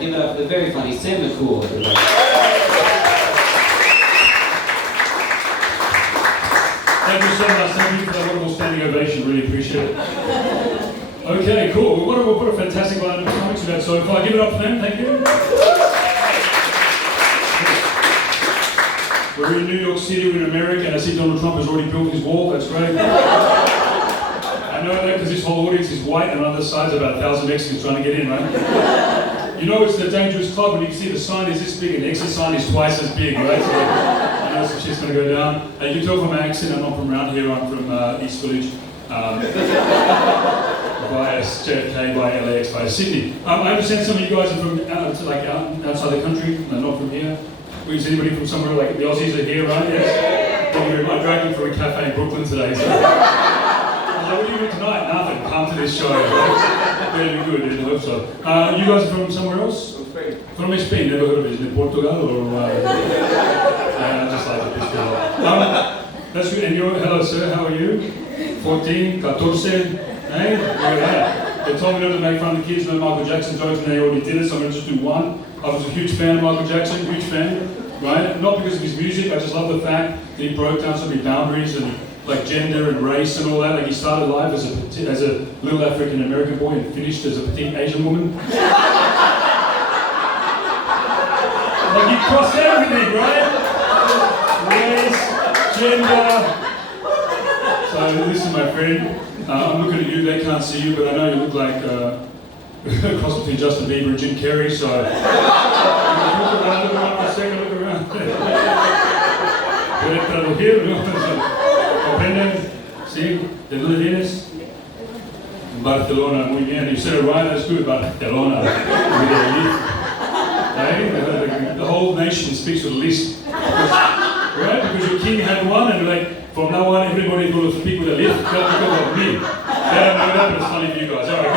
Give it up for the very funny Sam McCool, everybody. Thank you so much. Thank you for that wonderful standing ovation. Really appreciate it. Okay, cool. We'll put a fantastic lineup of comics about so far. Give it up for them. Thank you. We're in New York City, we're in America, and I see Donald Trump has already built his wall. That's great. I know that because this whole audience is white, and on the side's about 1,000 Mexicans trying to get in, right? You know it's the dangerous club when you can see the sign is this big and the exit sign is twice as big, right? So I know some shit's going to go down. You can tell from my accent, I'm not from around here, I'm from East Village. Via JFK, via LAX, via Sydney. I understand some of you guys are from outside the country, not from here. Is anybody from somewhere like the Aussies are here, right? Yes. I dragged them from a cafe in Brooklyn today. So. I was like, what are you doing tonight? Nothing. Come to this show. Right? Very good, I hope so. You guys are from somewhere else? From Spain. From Spain, never heard of it. Is it Portugal or? I just like to piss people off. That's good. And hello, sir. How are you? 14, 14. Hey, look at that. They told me not to make fun of the kids, no Michael Jackson jokes, and they already did it, so I'm going to just do one. I was a huge fan of Michael Jackson, huge fan, right? Not because of his music, I just love the fact that he broke down so many boundaries and like gender and race and all that. Like he started life as a little African American boy and finished as a petite Asian woman. Like he crossed everything, right? Race, gender. So listen, my friend. I'm looking at you, they can't see you, but I know you look like a cross between Justin Bieber and Jim Carrey, so look around for a second, look around. Pero here, ¿comprenden? ¿Sí? ¿De dónde vienes? Barcelona, muy bien. You said it right, that's good, Barcelona. Right? The whole nation speaks with a lisp. Right? Because your king had one, and like, from now on, everybody will speak with a lisp, just because of me. They don't know that, but it's funny for you guys. All right,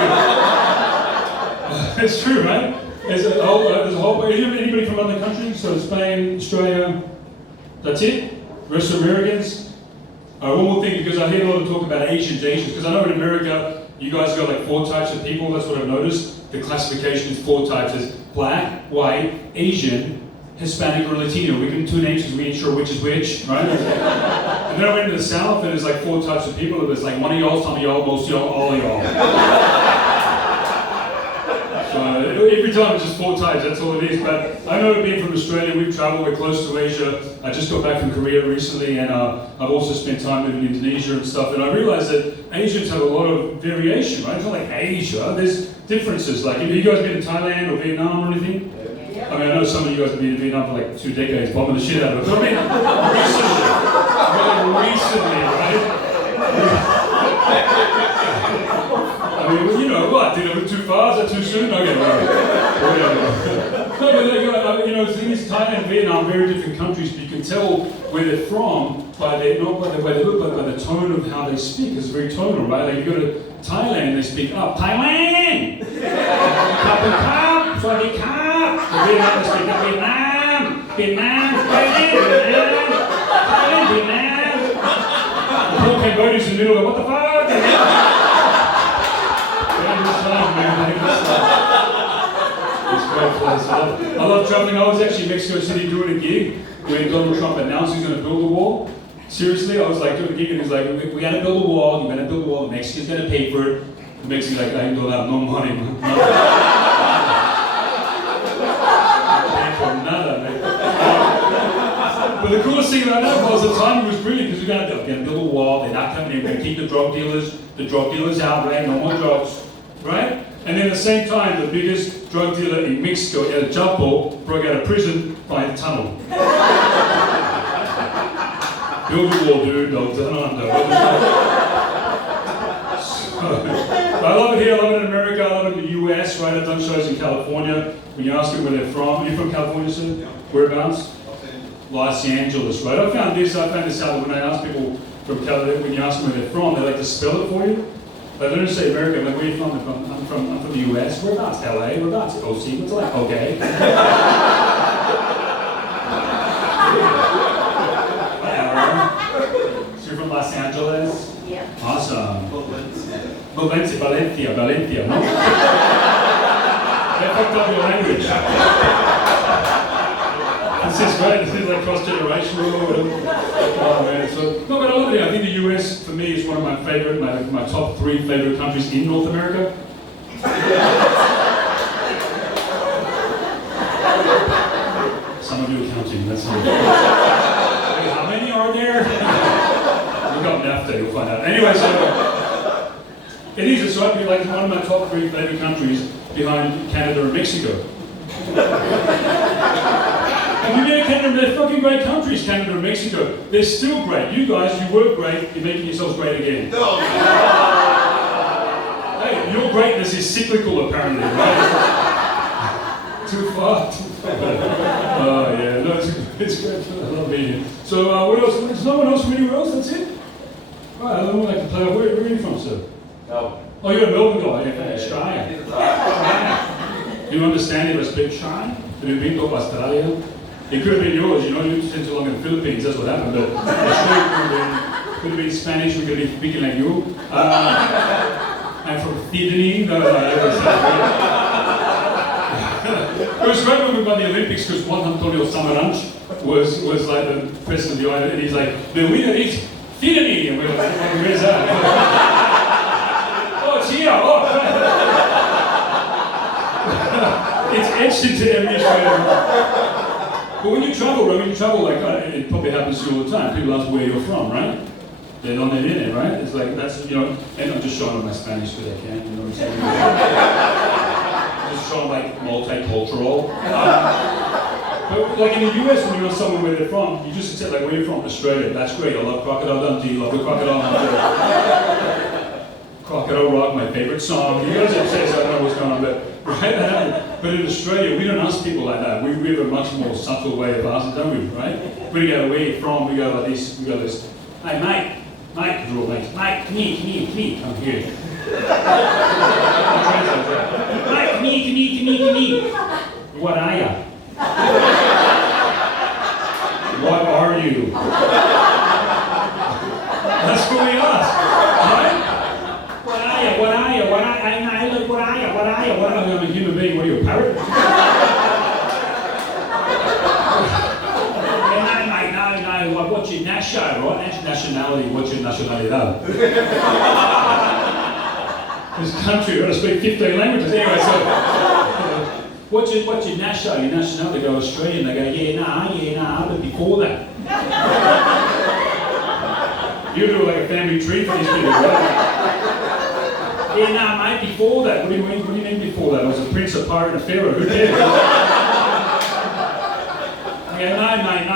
good. It's true, right? There's a whole. Is there anybody from other countries? So Spain, Australia. That's it. Rest of Americans. One more thing, because I hear a lot of talk about Asians, because I know in America you guys got like 4 types of people. That's what I've noticed. The classification is 4 types: is black, white, Asian, Hispanic, or Latino. We give them 2 names because we ain't sure which is which, right? And then I went into the South, and there's like 4 types of people. There's like one of y'all, some of y'all, most of y'all, all of y'all. So every time it's just 4 types, that's all it is. But I know being from Australia, we've traveled, we're close to Asia. I just got back from Korea recently, and I've also spent time living in Indonesia and stuff. And I realized that Asians have a lot of variation, right? It's not like Asia, there's differences. Like, have you guys been to Thailand or Vietnam or anything? I mean, I know some of you guys have been in Vietnam for like 2 decades, bombing the shit out of it. But I mean, recently, right? I mean, you know what? Did it go too far? Is that too soon? Okay, right. No, but you know, the thing is, Thailand and Vietnam are very different countries, but you can tell where they're from by not by the way they look, but by the tone of how they speak. It's very tonal, right? Like you go to Thailand, they speak up, Thailand! Kapukap! Swadee Kap! Vietnam, they speak up, Vietnam! Vietnam! Thailand! Vietnam! The poor Cambodians in the middle, what the fuck? I love traveling. I was actually in Mexico City doing a gig when Donald Trump announced he's going to build a wall. Seriously, I was like doing a gig and he's like, we're going to build a wall, you're going to build a wall, the Mexicans going to pay for it. The Mexican's like, I don't have no money. Pay for nada, man. But the coolest thing about that was the timing was brilliant because we're going to build a wall, they're not coming in, we're going to keep the drug dealers out, right? No more drugs, right? And then at the same time, the biggest drug dealer in Mexico, El Chapo, broke out of prison by a tunnel. Build a wall, dude. I love it here, I love it in America, I love it in the US, right? I've done shows in California. When you ask them where they're from, are you from California, sir? Yeah. Whereabouts? Los Angeles, right? I found this out that when I ask people from California, when you ask them where they're from, they like to spell it for you. But I don't say America, I'm like, where are you from? I'm from the US. Whereabouts? LA? Whereabouts? OC? What's it like? Okay. So you're from Los Angeles? Yeah. Awesome. Valencia, no? fucked up your language. This is great. This is like cross-generational. Oh man, so no, but I love it. I think the US for me is one of my favorite, my top 3 favorite countries in North America. Some of you are counting. That's how many are there? Look up NAFTA, you'll find out. Anyway, so it is. It's right. Like one of my top 3 favorite countries behind Canada and Mexico. And we made Canada, they're fucking great countries, Canada and Mexico. They're still great. You guys, you were great, you're making yourselves great again. No. Hey, your greatness is cyclical apparently, right? Too far. Oh yeah, no, it's great. I love being here. So what else? There's no one else from anywhere else, that's it? Right, I don't like to play. Where are you from, sir? Melbourne. Oh, you're a Melbourne guy, yeah, from Australia. Do you understand if I speak China? Have you been to Australia? It could have been yours, you know, you spent too long in the Philippines, that's what happened, but Australia could have been Spanish, we could have been speaking like you. I'm from Sydney, no, it was great when we won the Olympics because Juan Antonio Samaranch was like the president of the island, and he's like, the winner is Sydney, and we were like, where's that? Oh, it's here, oh, it's etched into every Australian. But when you travel, right, like, it probably happens to you all the time. People ask where you're from, right? They're on their internet, right? It's like, that's, you know, and I'm just showing them my Spanish because I can, you know what I'm saying? Just showing like multicultural. But like in the US, when you're somewhere where they're from, you just say like, where you're from? Australia. That's great. I love Crocodile Dundee, love the Crocodile Hunter. Crocodile Rock, my favorite song. You guys are upset, so I don't know what's going on, but right? But in Australia, we don't ask people like that. We have a much more subtle way of asking, don't we? Right? We go, where you from? We go like this. We go this. Hey, mate, because we're all mates. Mate, come here. I'm here. Mate, come here. What are you? What are you? That's what we ask, right? What are you? I'm a human being. What are you, a parrot? No. What's your nasho, right? Nationality. What's your nationalidad? This country, you've got to speak 15 languages. Anyway, so what's your nasho? Your nationality? They go Australian. They go, yeah, nah. But before that, you do like a family tree for these people, right? Yeah, nah, mate, before that. What do you mean before that? I was a prince, a pirate, and a pharaoh. Who cares? I go, no, mate, no.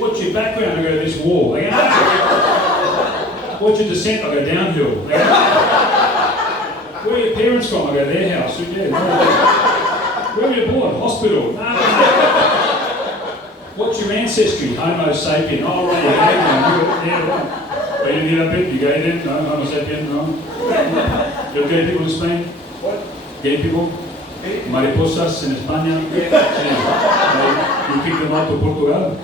What's your background? I go, this war. I go, no. What's your descent? I go, downhill. I go, where are your parents from? I go, their house. Who cares? Where were you born? Hospital. No. What's your ancestry? Homo sapien. Oh, right, you're gay then. Yeah, right. Well, you didn't hear that bit? You gay then? No, Homo sapien, no. You have gay people in Spain? What? Gay people? Mariposas in España? Yeah. You kick them out to Portugal?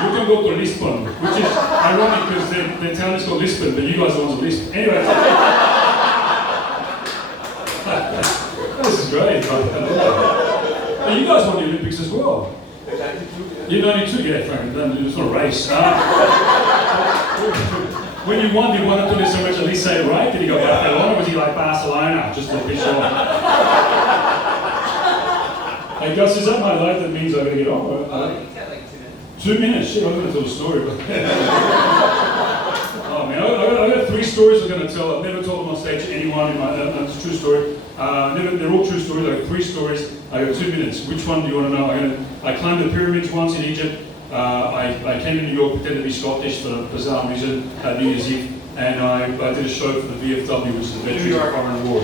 You can go to Lisbon, which is ironic because their town is called Lisbon, but you guys are the ones of Lisbon. Anyway. This is great. But you guys won the Olympics as well. You're 92, yeah, Frank. It's not a race. When you won, did you want to do so much at least say it right? Did he go Barcelona or was he like Barcelona? Just a bit short. Hey Gus, is that my life that means I'm going to get on? He's got like 2 minutes? Shit, I'm going to tell a story. But oh man, I've got 3 stories I'm going to tell. I've never told them on stage to anyone. It's a true story. They're all true stories. I got 3 stories. I got 2 minutes. Which one do you want to know? I climbed the pyramids once in Egypt. I came to New York, pretended to be Scottish for a bizarre reason at New Year's Eve, and I did a show for the VFW, which is the Veterans of Foreign War.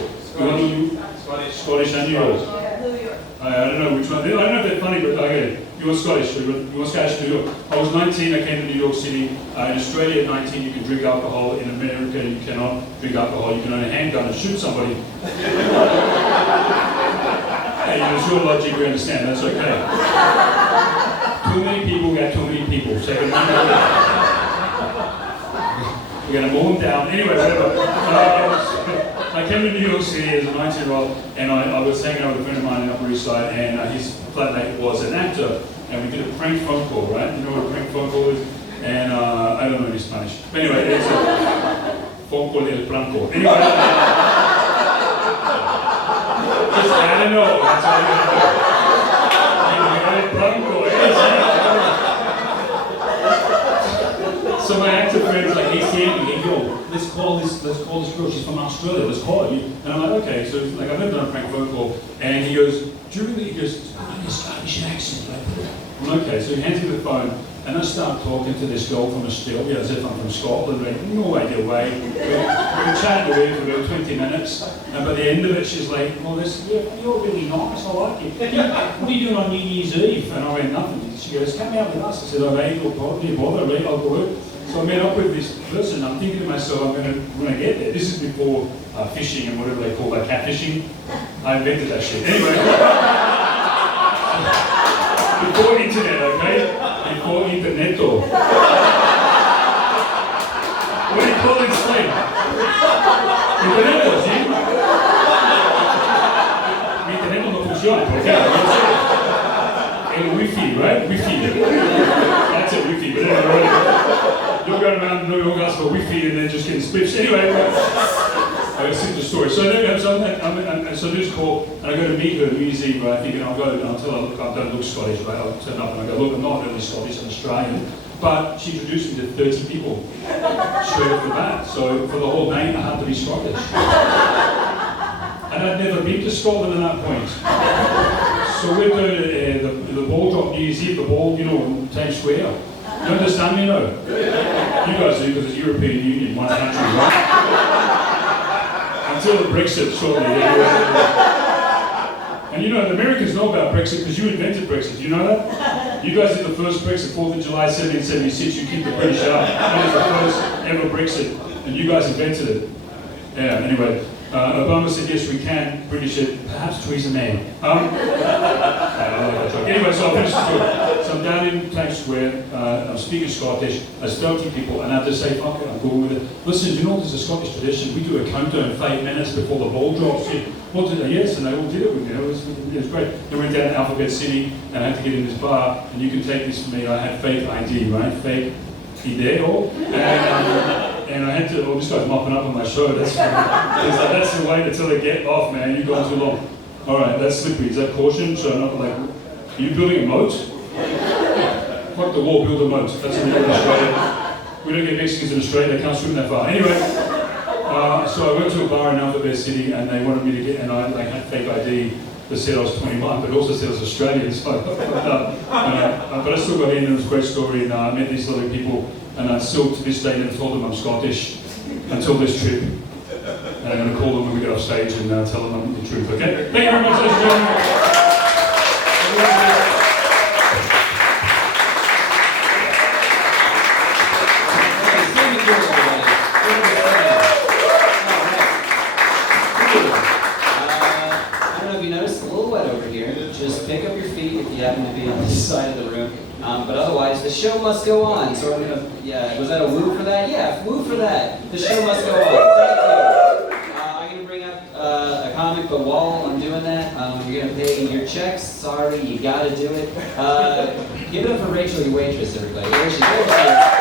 Scottish and New York. New York. I don't know which one. I don't know if they're funny, but okay. You want Scottish? You want Scottish New York? I was 19. I came to New York City. In Australia, at 19, you can drink alcohol. In America, you cannot drink alcohol. You can own a handgun and shoot somebody. Hey, it's your logic. We understand. That's okay. Too many people got too many people. So we're going to mow them down. Anyway, whatever. I came to New York City as a 19-year-old, and I was hanging out with a friend of mine in Upper East Side, and his flatmate was an actor, and we did a prank phone call, right? You know what a prank phone call is? And I don't know any Spanish. But anyway, it's a phone call el pranco. Anyway, just, I don't know. That's all you gotta do. El pranco. So my actor friend's like, hey Sam, hey yo, let's call this girl, she's from Australia, let's call her. And I'm like, okay, so like I've never done a prank phone call, and he goes, he goes, I need a Scottish accent. I'm like, okay, so he hands me the phone, and I start talking to this girl from Australia, as if I'm from Scotland, right? No idea why. We're chatting away for about 20 minutes, and by the end of it, she's like, well, you're really nice, I like you. What are you doing on New Year's Eve? And I went, nothing. She goes, come out with us. I said, all right, no bother, right, I'll go. So I met up with this person. I'm thinking to myself, when I get there, this is before fishing and whatever they call that, catfishing. I invented that shit. Anyway, before internet, okay? Before interneto. What do you call it in Spain? Interneto, ¿sí? Mi interneto no funciona, okay? El Wi-Fi, right? Wi-Fi. That's it, Wi-Fi. But anyway, you're going around New York asking for Wi-Fi and then just getting spliffs. Anyway, I got to see the story. So so this call, and I go to meet her New Year's Eve, right? Thinking I'll go until I don't look Scottish, right? I'll turn up and I go, look, I'm not really Scottish, I'm Australian. But she introduced me to 30 people straight off the bat. So for the whole night, I had to be Scottish. And I'd never been to Scotland at that point. So we're doing the ball drop New Year's Eve, the ball, you know, in Times Square. You understand me now? You guys do, because it's European Union, one country, right? Until the Brexit shortly. And you know, the Americans know about Brexit because you invented Brexit. You know that? You guys did the first Brexit, 4th of July, 1776. You kicked the British out. That was the first ever Brexit, and you guys invented it. Yeah. Anyway. Obama said, yes, we can British it, perhaps Theresa May. Anyway, so I'll finish the story. So I'm down in Times Square, I'm speaking Scottish, there's 30 people, and I have to say, fuck it, I'm going with it. Listen, do you know there's a Scottish tradition? We do a countdown 5 minutes before the ball drops. What did I? Yes, and they all did it with me. It was great. Then we went down to Alphabet City, and I had to get in this bar, and you can take this from me, I had fake ID, right? Fake ideo. And I had to, oh, this guy's mopping up on my show. That's the way to tell it, get off, man, you've gone too long. All right, that's slippery. Is that caution? So I'm not like, are you building a moat? Fuck the wall, build a moat. That's what we do in Australia. We don't get Mexicans in Australia, they can't swim that far. Anyway, so I went to a bar in Alphabet City, and they wanted me to get, and I had fake ID that said I was 21, but also said I was Australian, so but I still got in, and it was a great story, and I met these lovely people. And I still, to this day, never told them I'm Scottish until this trip. And I'm going to call them when we get off stage and tell them I'm the truth, okay? Thank you very much, ladies and gentlemen. I don't know if you noticed, a little wet over here. Just pick up your feet if you happen to be on this side of the room. But otherwise, the show must go on. So I'm gonna, yeah, was that a woo for that? Yeah, woo for that. The show must go on. Thank you. I'm gonna bring up a comic, but while I'm doing that, you're gonna pay your checks. Sorry, you gotta do it. Give it up for Rachel, your waitress, everybody. There she is.